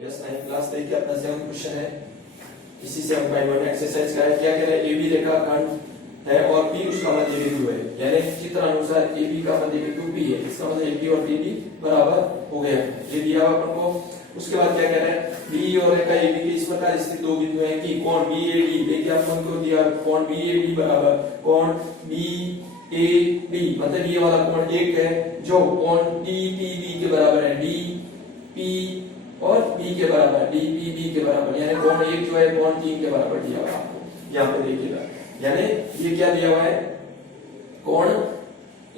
Yes 9 class देखिए अपना 7th question है। इसी से हम फाइंड आउट एक्सरसाइज का है। क्या कह रहे हैं, AB रेखाखंड है और P उसका मध्य बिंदु है, यानी चित्र अनुसार AB का मध्य बिंदु P है। इसका मतलब AB और PB बराबर हो गया, ये दिया हुआ अपन को। उसके बाद क्या कह रहे हैं, B और रेखा AB के इस प्रकार स्थित दो बिंदु हैं कि कोण BAD, देखिए अपन को दिया कोण BAD बराबर कोण BAD, मतलब ये वाला कोण एक है जो कोण DPB के बराबर है, DP और B के बराबर, DPB के बराबर, यानी कोण एक जो है कोण 3 के बराबर दिया हुआ है आपको। यहाँ पे देखिएगा, यानी ये क्या दिया हुआ है, कोण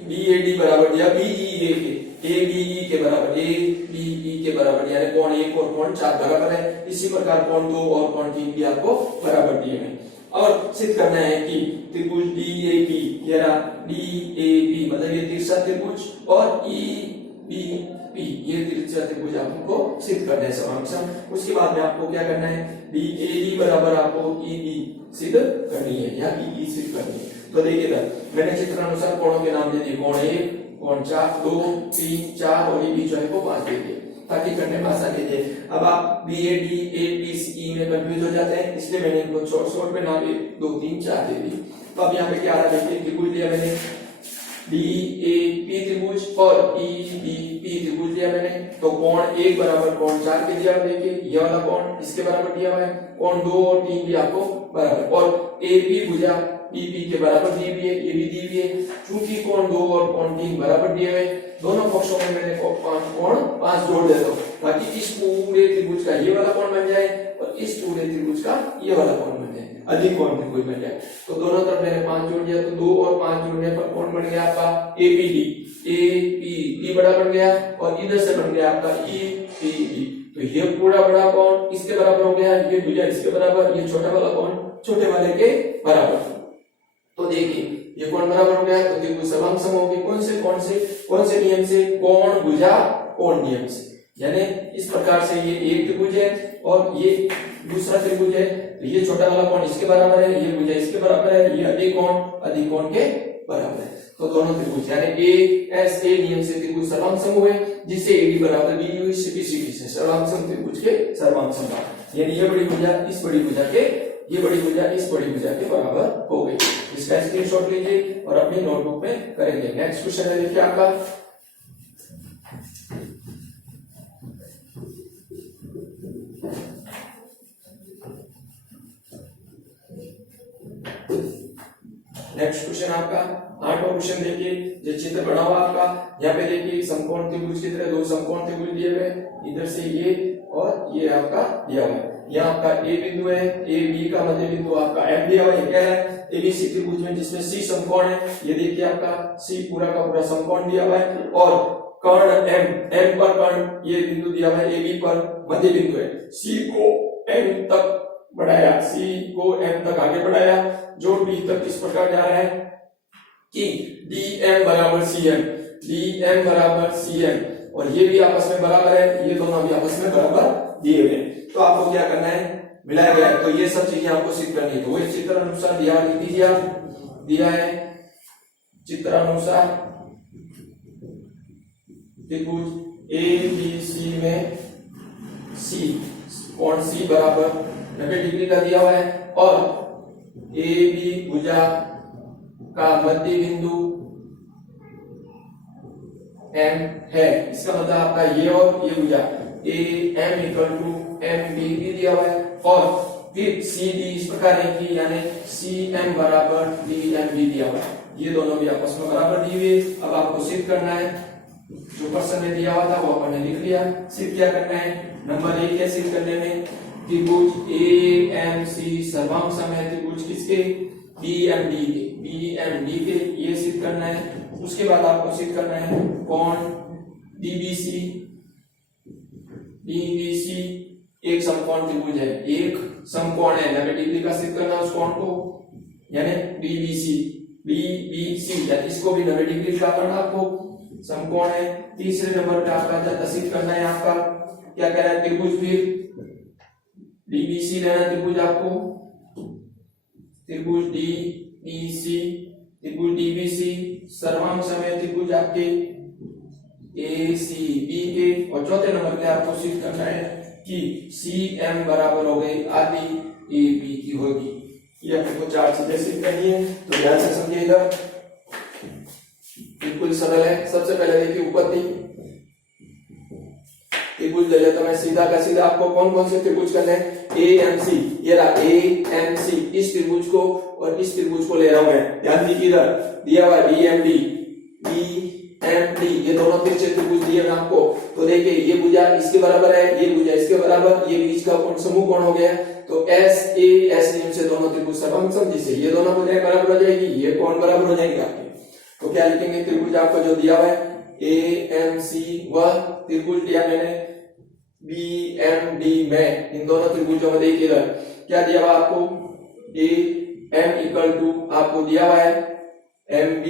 BAD बराबर दिया BEA के, ABE के बराबर, ABE के बराबर, यानी कोण 1 और कोण 4 बराबर है। इसी प्रकार कोण 2 और कोण 3 भी आपको बराबर दिए हैं। और सिद्ध करना है कि त्रिभुज DAP, ये रहा DAP, मतलब ये तिरछा त्रिभुज, और EBP, ये तिरछा त्रिभुज आपको सिद्ध करना है समांतर। उसके बाद में आपको क्या करना है, DAD बराबर आपको EB सिद्ध करनी है, या EE सिद्ध करनी है। तो देखिएगा, मैंने चित्रानुसार कोणों के नाम दे दिए, कोण 1, कोण 4, 2, 3, 4 और EB जो है वो 5 दे दिए, ताकि करने में आसानी दे। अब आप BAD, ABC में कंफ्यूज हो जाते हैं, इसलिए मैंने इनको शॉर्ट में नाम 1, 2, 3, 4 दे दिए। तो अब यहाँ पे क्या आ रहा है, देखिए त्रिभुज लिया मैंने DAP त्रिभुज और EBP त्रिभुज लिया मैंने। तो कोण 1 बराबर कोण 4 के दिया, देखिए ये वाला कोण इसके बराबर दिया हुआ है, कोण 2 और 3 भी आपको बराबर, और AB भुजा BP के बराबर दी हुई है, ये भी दी हुई है। चूंकि कोण 2 और कोण 3 बराबर दिए हुए, दोनों पक्षों में मैंने कोण 5 जोड़ देता हूं, ताकि इस पूरे त्रिभुज का ये वाला कोण बन जाए और इस पूरे त्रिभुज का ये वाला कोण बन जाए, अधिक कोण त्रिभुज बन जाए। तो दोनों तरफ मैंने 5 जोड़ दिया, तो 2 और 5 जोड़ने पर कोण बन गया आपका APD, APD बड़ा बन गया, और इधर से बन गया आपका EPD। तो ये पूरा बड़ा कोण इसके बराबर हो गया, ये भुजा इसके बराबर, ये छोटा वाला कोण छोटे वाले के बराबर। तो देखिए ये कोण बराबर हो गया, तो त्रिभुज समांतर होंगे कौन से नियम से, कोण भुजा कोण नियम से। यानी इस प्रकार से ये एक त्रिभुज है और ये दूसरा त्रिभुज है, तो ये छोटा वाला कोण इसके बराबर है, ये भुजा इसके बराबर है, ये अधिक कोण के बराबर है। तो दोनों त्रिभुज यानी ASA नियम से त्रिभुज सर्वांग हुए, जिससे AD बराबर BU से सर्वांग त्रिभुज के सर्वांग समबाहु, यानी ये बड़ी भुजा इस बड़ी भुजा के, ये बड़ी भुजा इस बड़ी भुजा के बराबर हो गई। इसका स्क्रीनशॉट लीजिए और अपनी नोटबुक में करेंगे। नेक्स्ट क्वेश्चन है देखिए आपका, नेक्स्ट क्वेश्चन आपका 8वां क्वेश्चन देखिए, जो चित्र बना हुआ आपका, यहाँ पे देखिए समकोण त्रिभुज की तरह दो समकोण त्रिभुज दिए हुए, इधर से ये और ये आपका दिया हुआ है। यहाँ आपका A बिंदु है, AB का मध्य बिंदु आपका M दिया हुआ है, कह रहा है ABC त्रिभुज में जिसमें C समकोण है, ये देखिए आपका C पूरा का पूरा समकोण दिया हुआ है, और कर्ण M पर कर्ण ये बिंदु दिया हुआ है, AB पर मध्य बिंदु है। C को M तक बढ़ाया, C को M तक आगे बढ़ाया, जो D तक इस प्रकार जा रहा है कि DM बराबर CM, और ये भी आपस में बराबर है, ये दोनों भी आपस में बराबर दिए हुए हैं। तो आपको क्या करना है, मिलाया गया है, तो ये सब चीजें आपको सिद्ध करनी है। तो वही चित्र अनुसार दिया है चित्रानुसार त्रिभुज ABC में कोण C बराबर 90 डिग्री का दिया हुआ है, और AB भुजा का मध्य बिंदु M है। इसका मतलब आपका ये और ये भुजा AM = MBD दिया हुआ है, और फिर CD इस प्रकार है कि यानी CM बराबर DMB दिया हुआ है, ये दोनों भी आपस में बराबर दिए हुए। अब आपको सिद्ध करना है, जो प्रश्न में दिया हुआ था वो अपन ने लिख लिया। सिद्ध क्या करना है, नंबर 1 है सिद्ध करने में, त्रिभुज AMC सर्वांग सम है त्रिभुज किसके, BMD के, ये सिद्ध करना है। उसके बाद आपको सिद्ध करना है कोण DBC एक समकोण त्रिभुज है, एक समकोण है 90 डिग्री का सिद्ध करना उस कोण को, यानी BBC यानी इसको भी 90 डिग्री का करना आपको, समकोण है। तीसरे नंबर पे आपका सिद्ध करना है, आपका क्या कह रहा है, त्रिभुज फिर DBC लेना त्रिभुज आपको, त्रिभुज DBC सर्वांग समय त्रिभुज आपके ACB के, और चौथे नंबर पे आपको सिद्ध करना है कि CM बराबर हो गई आधी AB की होगी। ये अपने को चार चीजें सीख करनी है, तो ध्यान से समझिएगा, बिल्कुल सरल है। सबसे पहले देखिए उत्पत्ति, त्रिभुज ले लेता मैं सीधा का सीधा। आपको कौन कौन से त्रिभुज करने हैं? AMC, ये रहा AMC, इस त्रिभुज को और इस त्रिभुज को ले रहा हूं मैं। ध्यान दीजिए, इधर दिया हुआ BMD, BMD, ये दोनों तिरछे त्रिभुज दिए हैं आपको। तो देखिए ये भुजा इसके बराबर है, ये भुजा इसके बराबर, ये बीच का कोण समूह कोण हो गया। तो SAS नियम से दोनों त्रिभुज समसम, जिससे ये दोनों भुजाएं बराबर हो जाएगी, ये कोण बराबर हो जाएंगे आपके। तो क्या लिखेंगे? त्रिभुज आपको जो दिया हुआ है AMC व त्रिभुज दिया मैंने BMD में, इन दोनों त्रिभुजों में देखिए क्या दिया हुआ आपको? AM इक्वल टू आपको दिया हुआ है MB,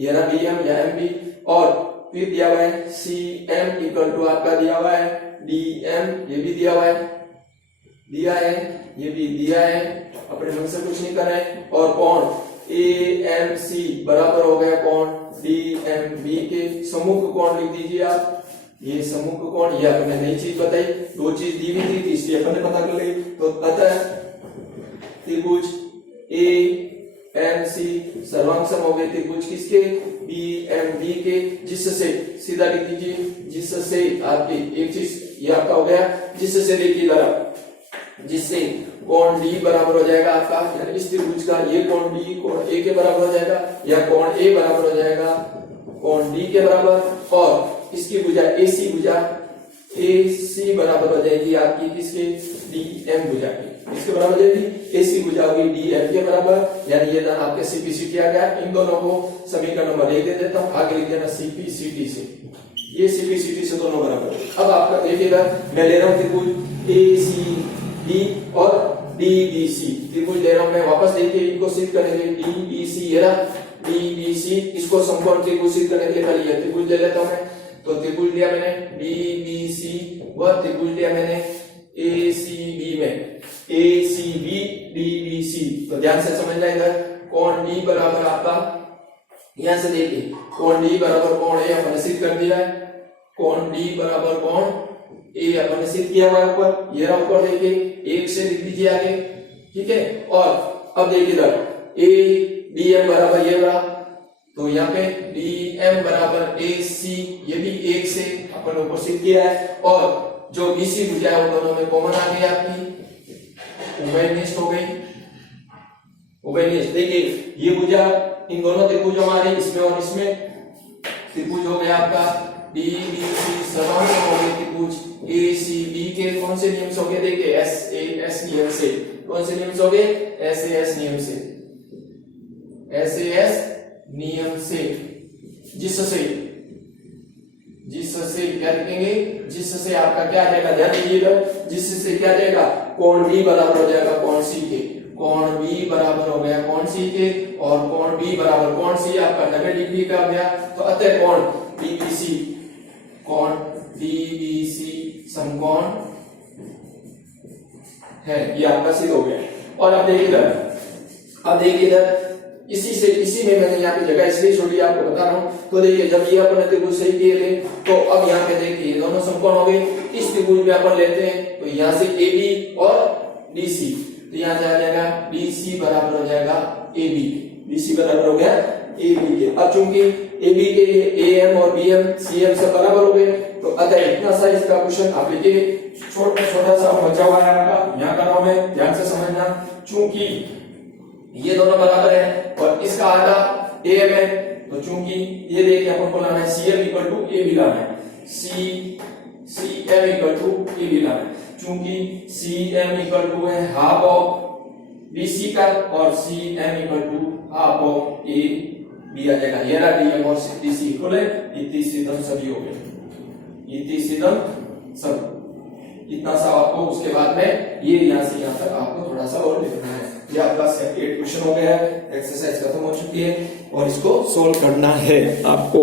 ये ना BM या MB, और फिर दिया हुआ है CM इक्वल टू आपका दिया हुआ है DM, ये भी दिया हुआ है, ये भी दिया है, अपने ढंग से कुछ नहीं कर रहे। और कोण AMC बराबर हो गया कोण DMB के। सम्मुख कोण लिख दीजिए आप, ये सम्मुख कोण, ये आपने नई चीज बताई, दो चीज दी हुई थी इसलिए अपन ने पता कर ली। तो अतः त्रिभुज AMC सर्वांग हो गए त्रिभुज किसके? BMD के, जिससे सीधा लिख दीजिए, जिससे आपकी एक चीज ये आपका हो गया, जिससे देखिए जरा, जिससे कोण D बराबर हो जाएगा आपका, यानी इस त्रिभुज का ये कोण D कोण A के बराबर हो जाएगा, या कोण A बराबर हो जाएगा कोण D के बराबर, और इसकी भुजा AC भुजा AC बराबर हो जाएगी आपकी किसके? DM भुजा की। इसके बराबर हो जाएगी AC भुजा होगी DM के बराबर, यानी ये आपके CPCT आ गया। इन दोनों को समीकरण नंबर 1 दे देता हूं, आगे लिख देना CPCT से, ये CPCT से दोनों बराबर है। अब आपका देखिएगा, मैं ले रहा हूं त्रिभुज ACD और DBC, त्रिभुज ले रहा हूं मैं, वापस देखिए इनको सिद्ध करेंगे। DBC, ये रहा DBC, इसको समकोण त्रिभुज सिद्ध करने के लिए खाली ये त्रिभुज ले लेता हूं मैं। तो त्रिभुज लिया मैंने DBC व त्रिभुज लिया मैंने ACB में, ACB DBC। तो ध्यान से समझना, इधर कोण D बराबर आपका, यहां से देखिए कोण D बराबर कोण A अपन ने सिद्ध कर दिया है, कोण D बराबर कोण A अपन ने सिद्ध किया हुआ है ऊपर, ये रहा ऊपर देखिए, 1 से लिख दीजिए आगे, ठीक है। और अब देखिए इधर ADM बराबर ये रहा, तो यहाँ पे DM बराबर AC, ये भी 1 से अपन ऊपर सिद्ध किया है। और जो BC भुजा है वो दोनों में कॉमन आ गई आपकी, उभयनिष्ठ हो गई, उभयनिष्ठ। देखिए ये भुजा इन दोनों त्रिभुज हमारे इसमें और इसमें, त्रिभुज हो गया आपका DBC सर्वांग हो गए त्रिभुज ACB के कौन से नियम से हो गए? देखिए SAS नियम से। कौन से नियम से हो गए? SAS नियम से, SAS नियम से, जिससे क्या लिखेंगे? जिससे आपका क्या आ जाएगा? ध्यान दीजिएगा, जिससे क्या जाएगा? कोण B बराबर हो जाएगा कोण C के, कोण B बराबर हो गया कोण C के, और कोण B बराबर कोण C आपका 90 डिग्री का हो गया। तो अतः कोण DBC समकोण है, ये आपका सिद्ध हो गया। और अब देखिए इधर, इसी में मैंने यहाँ पे जगह इसलिए छोड़ी आपको बता रहा हूँ। तो देखिए जब ये अपन त्रिभुज सही किए थे, तो अब यहाँ पे देखिए ये दोनों समकोण हो गए। इस त्रिभुज में अपन लेते हैं, तो यहाँ से AB और DC, तो यहाँ जा जाएगा DC बराबर हो जाएगा AB, BC बराबर हो गया AB के। अब चूंकि AB के AM और BM CM से बराबर हो गए, तो अतः इतना सा इसका क्वेश्चन आप लिखिए, छोटा सा बचा हुआ है आपका, यहाँ कर रहा हूं मैं, ध्यान से समझना। चूंकि ये दोनों बराबर है और इसका आधा AM है, तो चूंकि ये देखिए अपन को लाना है CM इक्वल टू AB लाना है, CM इक्वल टू AB लाना है। चूंकि CM इक्वल टू है हाफ ऑफ BC का और CM equal to half of AB आ जाएगा। ये रहा DM और DC इक्वल है, इतनी सीधम सभी हो गए, इतनी सीधम सब, इतना सा आपको। उसके बाद में ये यहाँ से यहाँ तक आपको थोड़ा सा और लिखना है। ये आपका सेट 8 क्वेश्चन हो गया है, एक्सरसाइज खत्म हो चुकी है और इसको सोल्व करना है आपको।